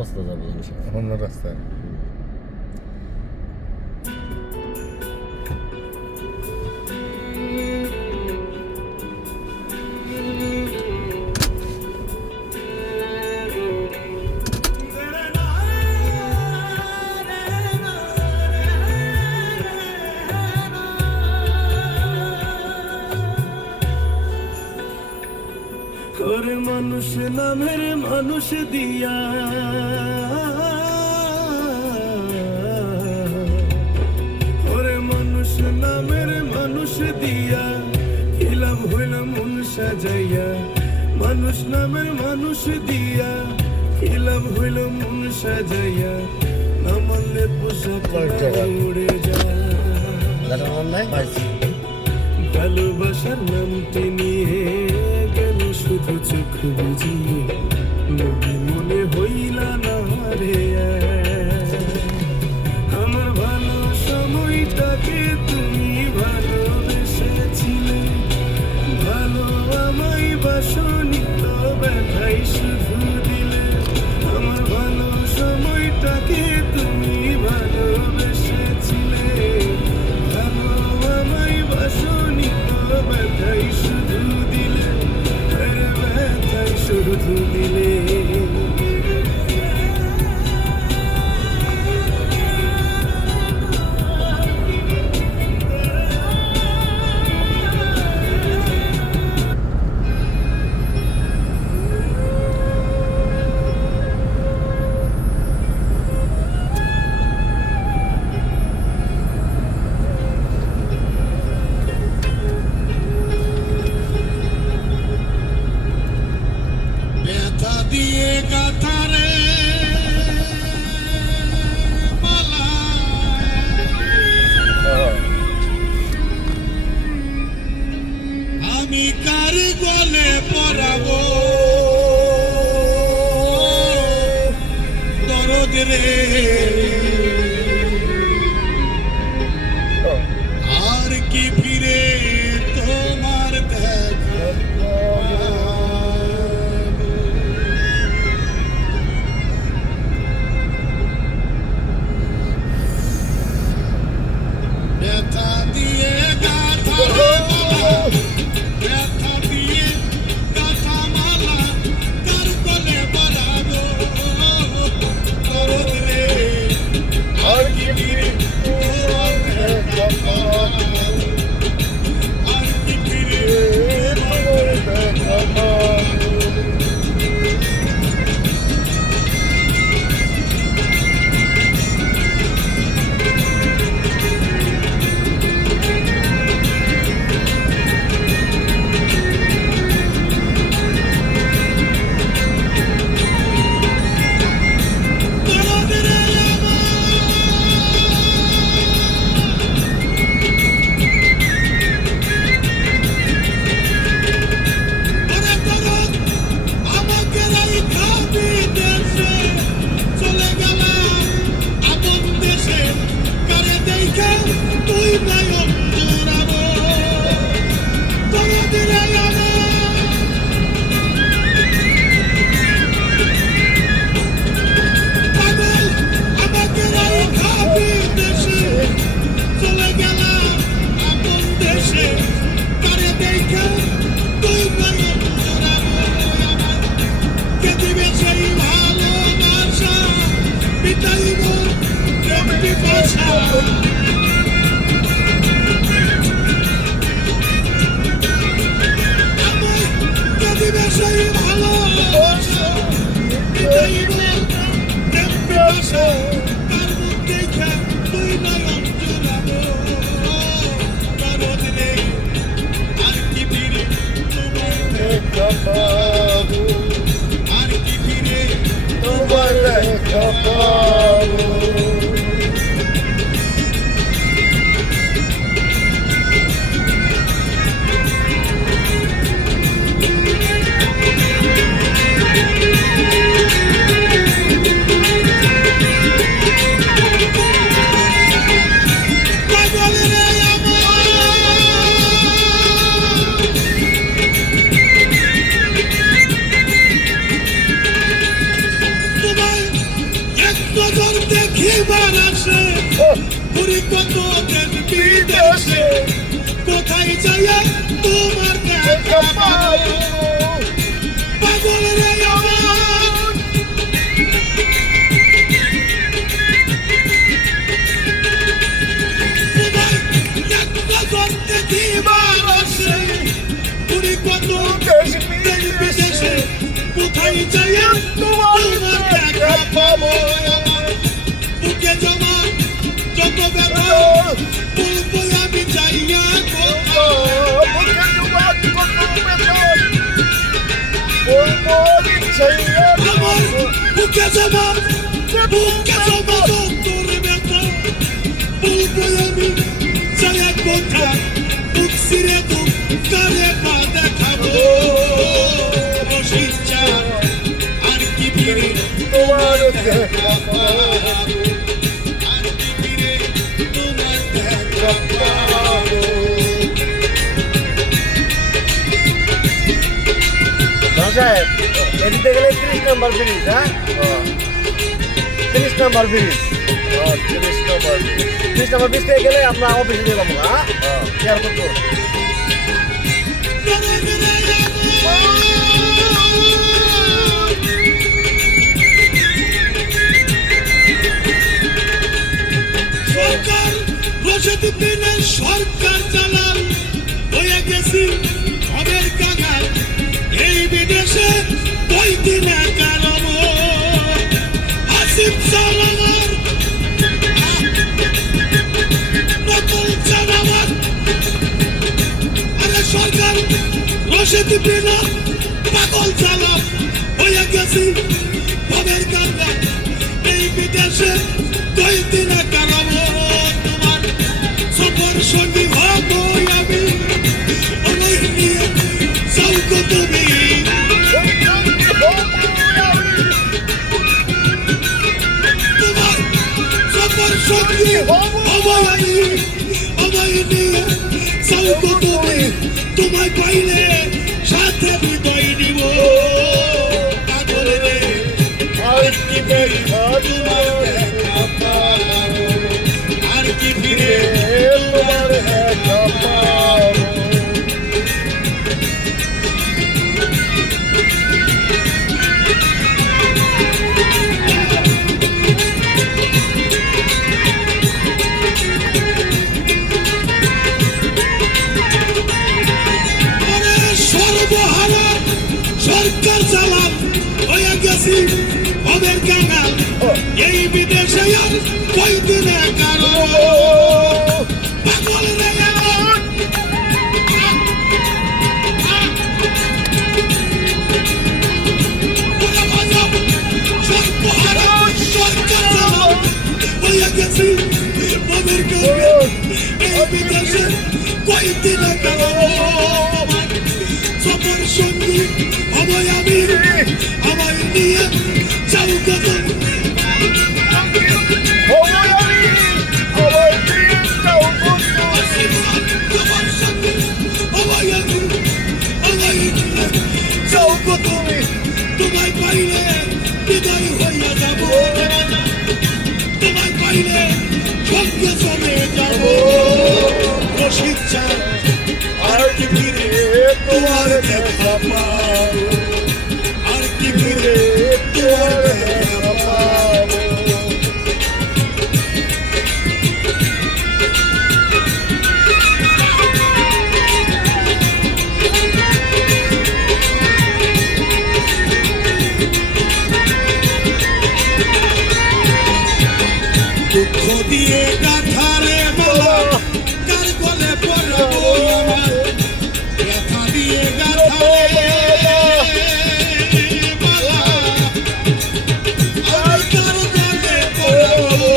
রাস্তা যাবো ইনশাআল্লাহ। অন্য রাস্তায়। করে মানুষ নামের মানুষ দিয়া করে মানুষ নামের মানুষ দিয়া হিলাম হইলাম মন সাজাইয়া মানুষ নামের মানুষ দিয়া হিলাম হইলাম মন সাজাইয়া না মানলে পোশাক উড়ে যায় ভালোবাসার নামটি নিয়ে গেল শুধু চোখ বুঝিয়ে নবী মনে হইলা না রে আমার ভালো সময়টাকে তুমি ভালোবেসেছিলে ভালো আমায় বাসনি তো ব্যথাই শুধু দিলে আমার ভালো সময়টাকে তুমি ভালোবেসেছিলে ভালো আমায় বাসনি তো ব্যথাই শুধু দিলে আরে ব্যথাই শুধু দিলে ব্যথা দিয়ে গাথারে মালা আমি কার গলে পরাবো দরদ রে আর কি ফিরে তোমার দেখা ব্যথা দিয়ে গাথা মালা ব্যথা দিয়ে গাথা মালা কার গলে বাড়াবো দরদ রে আর কি ফিরে তোমার দেখা আর কি ফিরে তোমার দেখা দরদ রে ওরে দরদ আমাকে রাইখা বিদেশে চলে গেলাম আপন দেশে কারে দেইখা তুই নয়ন জুড়াবো দরদ রে পাগল আমাকে রাইখা বিদেশে চলে গেলাম আপন দেশে কারে দেইখা তুই নয়ন জুড়াবো কে দিবে সেই ভালোবাসা বিতাইব প্রেম পিপাসা আমায় কে দিবে সেই ভালোবাসা বিতাইব প্রেম পিপাসা তার মুখ দেখা তুই নয়ন জুড়াবো দরদ রে আর কি ফিরে তোমার দেখা পাবো, আর কি ফিরে তোমার দেখা পাবো। পাগল রে তোমায় নজর দেখিবার আসে ঘুরি কত দেশ বিদেশে কোথায় যাইয়া তোমার দেখা পাবো পাগল রে আমার তোমার এক নজর দেখিবার আসে ঘুরি কত দেশ বিদেশে কোথায় যাইয়া তোমার দেখা পাবো বুকে জমা যত ব্যথা বলবো আমি যাইয়া আমার বুকে জমা যত ব্যথা বলবো আমি যাইয়া কোথা বুক সিরে দুঃখ করে মা দেখাবো রসিচ্ছা আর কি ফিরে তোমার দেখা পাবো আর কি ফিরে তোমার দেখা পাবো। সাহেব এদিকে গেলে 30 নম্বর ব্রিজ, হ্যাঁ 30 নম্বর ব্রিজ, 30 নম্বর ব্রিজ থেকে গেলে আমরা অফিসে দিয়ে যাবো। হ্যাঁ এয়ারপোর্ট রোড। সরকার রশিদ বিনে সরকার চালাল হয়ে গেছি হবের কাঙাল এই বিদেশে দুই দিনে কারণ আসিফ সালামার নকল জানাবার আরে সরকার রশিদ বিনা পাগল চালাম হয়ে গেছি হবের কাঙাল এই বিদেশে দুই দিনে কারণ তোমার সফর সঙ্গী হব আমি ওই নিয়ে যাও গো তুমি তোমার সফর সঙ্গী হব আমি আমায় নিয়ে যাও গো তুমি তোমায় পাইলে সাথে বিদায় নিব পাগল রে আর কি দেখা তোমার দেখা পাবো আর কি ফিরে তোমার দেখা পাবো। আরে সর্বহারা সরকার চালান হয়ে গেছি হবের কাঙাল এই বিদেশে আর কই দিনে কারো পাগল রে আমার ওরে বাজাও সর্বহারা সরকার চালান হয়ে গেছি হবের কাঙাল এই বিদেশে কই দিনে কারো সফর সঙ্গী আমায় আমি আমায় নিয়ে যাও গো তুমি সফর সঙ্গী আমায় আমি আমায় নিয়ে যাও গো তুমি তোমায় পাইলে বিদায় হইয়া যাব তোমায় পাইলে সঙ্গে চলে যাব রশিদ চান আর কি ফিরে তোমার দেখা পাবো আর কি ফিরে তোমার দেখা পাবো দুঃখ দিয়ে গাথারে মালা কার গলে পড়াবো আমার ব্যথা দিয়ে গাথারে মালা আমি কার গলে পড়াবো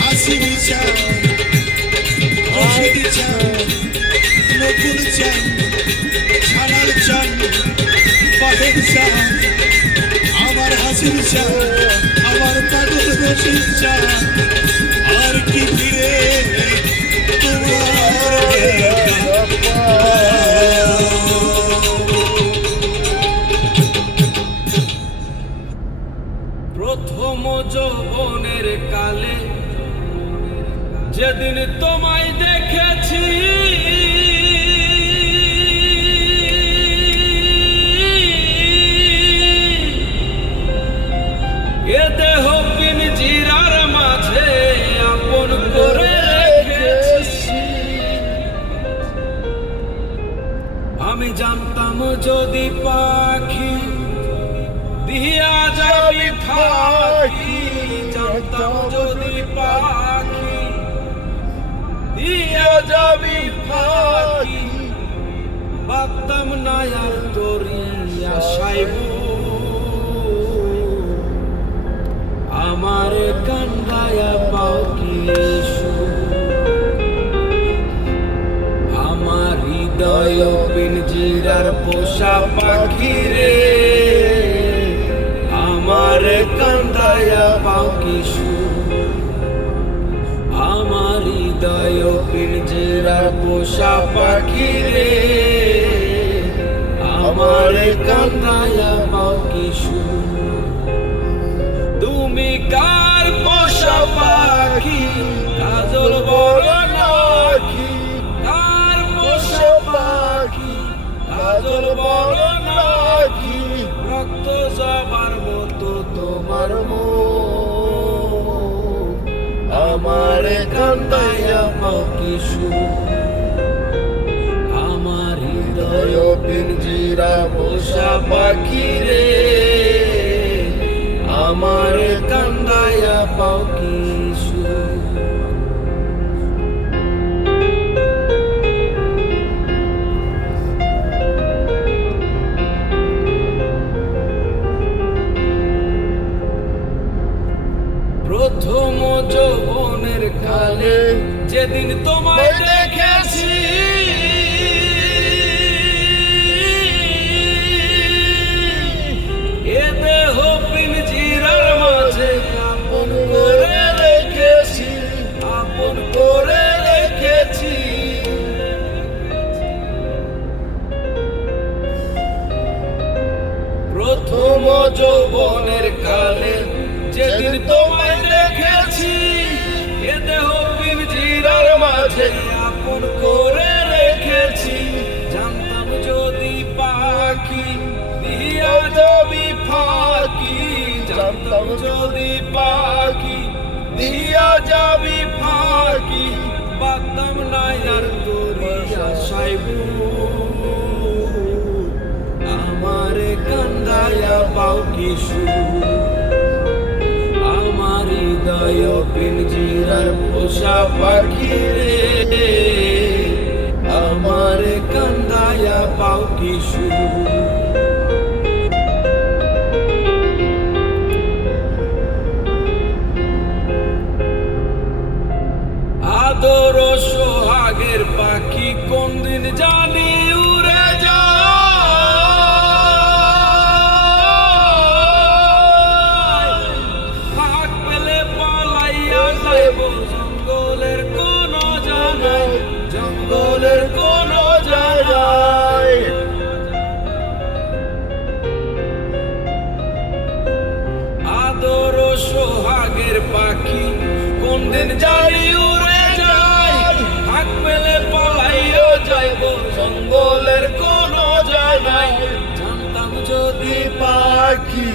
হাসি বিচার রশিদ চান নকুল চান সালাল চান পাহের চান আমার হাসির চান আমার পাগল রশিদ চান আর কি ফিরে তোমার দেখা পাবো। প্রথম যৌবনের কালে যেদিন তোমায় দেখেছি, এ দেহ পিঞ্জিরার মাঝে আপন করে রেখেছি। আমি জানতাম যদি পাখি দিয়া যাবি ফাঁকি, জানতাম যদি পাখি দিয়া যাবি ফাঁকি, বাদতাম না আর তোরি আশাইবু। আমার কান্দায়া পাও কি আমার হৃদয় পিঞ্জিরার পোষা পাখি রে, আমার কান্দায়া পাও কি আমার হৃদয় পিঞ্জিরার পোষা পাখি রে, আমার কান্দায়া পাও কি তুমি কার পোষা পাখি কাজল বড় নাকি, কার পোষা পাখি কাজল বড় নাকি, রক্ত জবার মতো তোমার মন, আমার কান্দায়া পাও কি আমার হৃদয় পিঞ্জিরা পোষা পাখি রে, আমার কান্দায়া পাও কি প্রথম যৌবনের কালে যেদিন তোমায় দেখেছি, এ দেহ পিঞ্জিরার মাঝে আপন করে রেখেছি, আপন করে রেখেছি। প্রথম যৌবনের কালে যেদিন তোমায় দেখেছি, এ দেহ পিঞ্জিরার মাঝে আপন করে রেখেছি। জানতাম যদি পাখি দিয়া যাবি ফাঁকি, জানতাম যদি পাখি দিয়া যাবি ফাঁকি, বাদতাম না আর তোরি আশাইবু। আমার কান্দায়া পাও কি আমার হৃদয় পিঞ্জিরার পোষা পাখি রে, আমার কান্দায়া পাও কি আদর সোহাগের পাখি কোন দিন জানি উড়ে যায়, ফাঁক পেলে পালাইয়া যাইব জঙ্গলের কোন জায়গায়, জঙ্গলের কোন জায়গায়। আদর সোহাগের পাখি কোন দিন জানি উড়ে যায়, ফাঁক পেলে পালাইয়া যাইব জঙ্গলের কোন জায়গায়। জানতাম যদি পাখি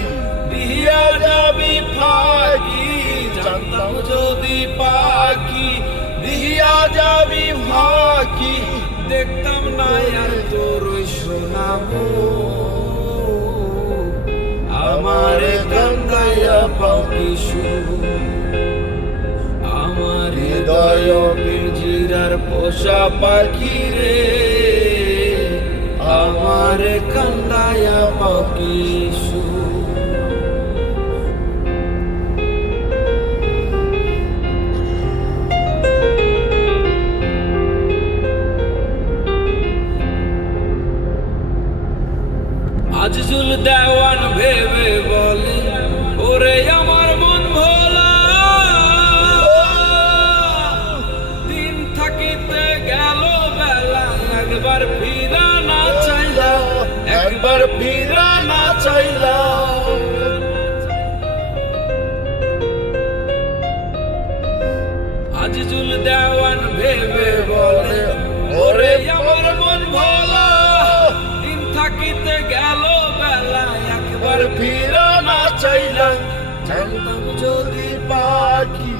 দিয়া যাবি ফাঁকি, জানতাম যদি পাখি দিয়া যাবি ফাঁকি, দেখতাম না আর তোর শোনাবো। আমার কান্দায়া পাও কি আমার হৃদয় পিঞ্জিরার পোষা পাখি রে, আমার কান্দায়া পাও কি আজিজুল দেওয়ান ভেবে বলে ওরে আমার মন ভোলা, দিন থাকিতে গেল বেলা একবার ফিরা না চাইলা, একবার ফিরা না চাইলা। নজরুল দেওয়ান ভেবে বলে ওরে আমার মন ভোলা দিন থাকিতে গেল বেলা একবার ফিরে না চাইলাম জানতাম যদি পাখি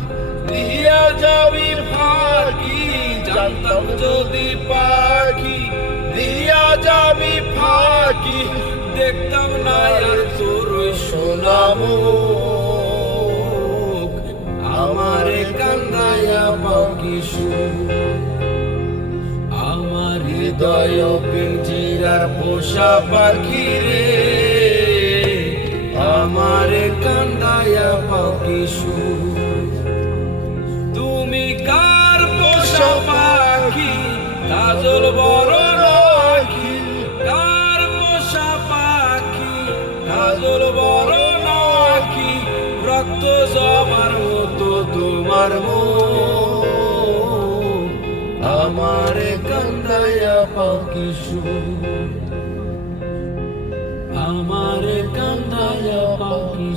দিয়া যাবি ফাঁকি, জানতাম যদি পাখি দিয়া যাবি ফাঁকি দেখতাম না আর তোর ওই সোনা মুখ আমারে কান্দায়া পাখি আমার হৃদয় পিঞ্জিরার পোষা পাখি রে আমারে কান্দায়া পাখি তুমি কার পোষা পাখি কাজল বড় নাকি কার পোষা পাখি কাজল বড় নাকি রক্ত জমার মতো তোমার মুখ আমারে কান্দায়া পাখি আমারে কান্দায়া পাখি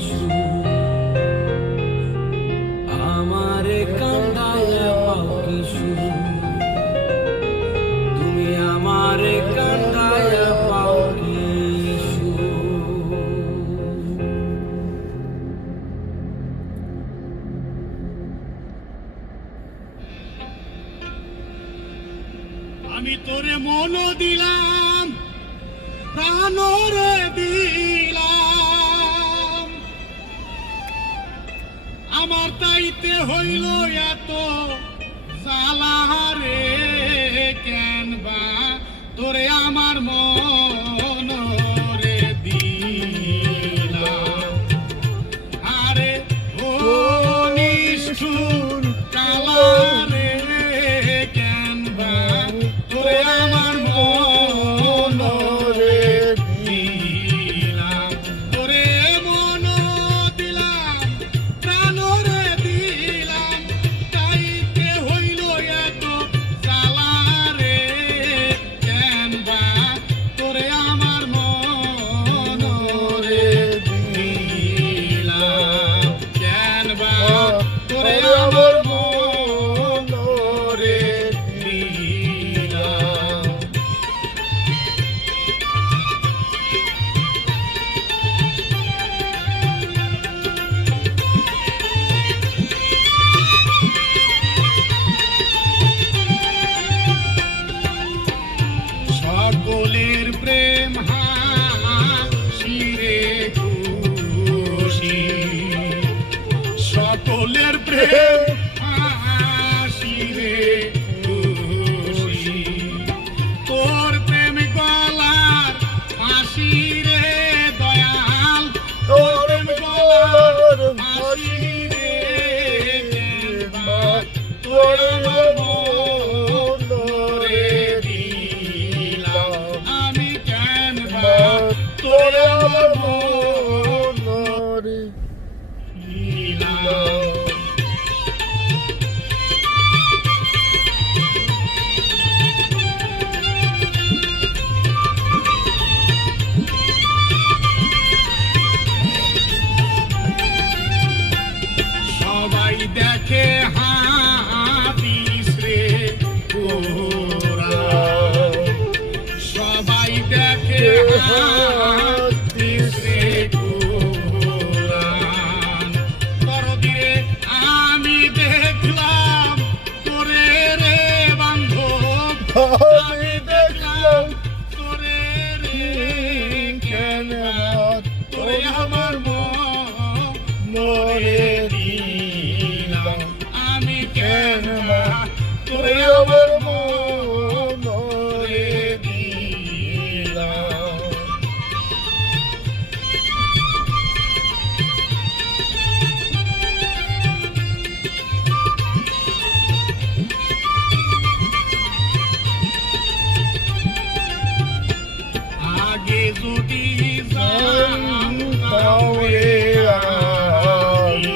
আমারে কান্দায়া পাখি তুমি আমারে কান্দায়া পাখি আমি তোরে মন দিলাম প্রাণ রে দিলাম আমার তাইতে হইল এত জ্বালা রে কেন বা তোরে আমার মন রে দিলাম আরে ও নিষ্ঠুর কালা রে কেন বা তোরে আমার মন রে দিলাম তোরে মন দিলাম প্রাণ রে দিলাম তাইতে হইল এত জ্বালা রে কেন বা তোরে আমার মন রে দিলাম কেন বা তোরে আমার মন রে দিলাম সকলের প্রেম হাসিরে খুশি সকলের প্রেম হাসিরে খুশি তোর প্রেম গলার ফাঁসিরে দয়াল তোর প্রেম গলার ফাঁসিরে তোর মন রে দিলাম আমি কেন বা তোর মন রে দিলাম সবাই দেখে হাদিস রে কোরআন সবাই দেখে হাদিস রে কোরআন দরদিরে আমি দেখলাম তোরে রে বান্ধব আমি দেখলাম তোরে রে কেন তোরে আমার মন রে দিলাম আমি কেন তোরে আমার মন রে দিলাম আগে যদি জানতাম রে আমি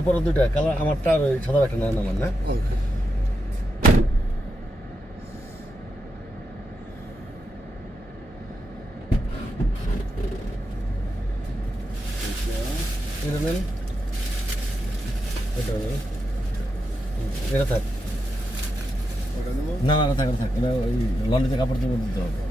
উপরে দুইটা কালার, আমারটা আর ওই সাদা একটা নেন আমার না। ওকে এটা নেন, এটা নেন, এটা থাক। ওটা নেবো না না, এটা থাক, এটা থাক। এটা ওই লন্ড্রিতে কাপড় চোপড় দিতে হবে।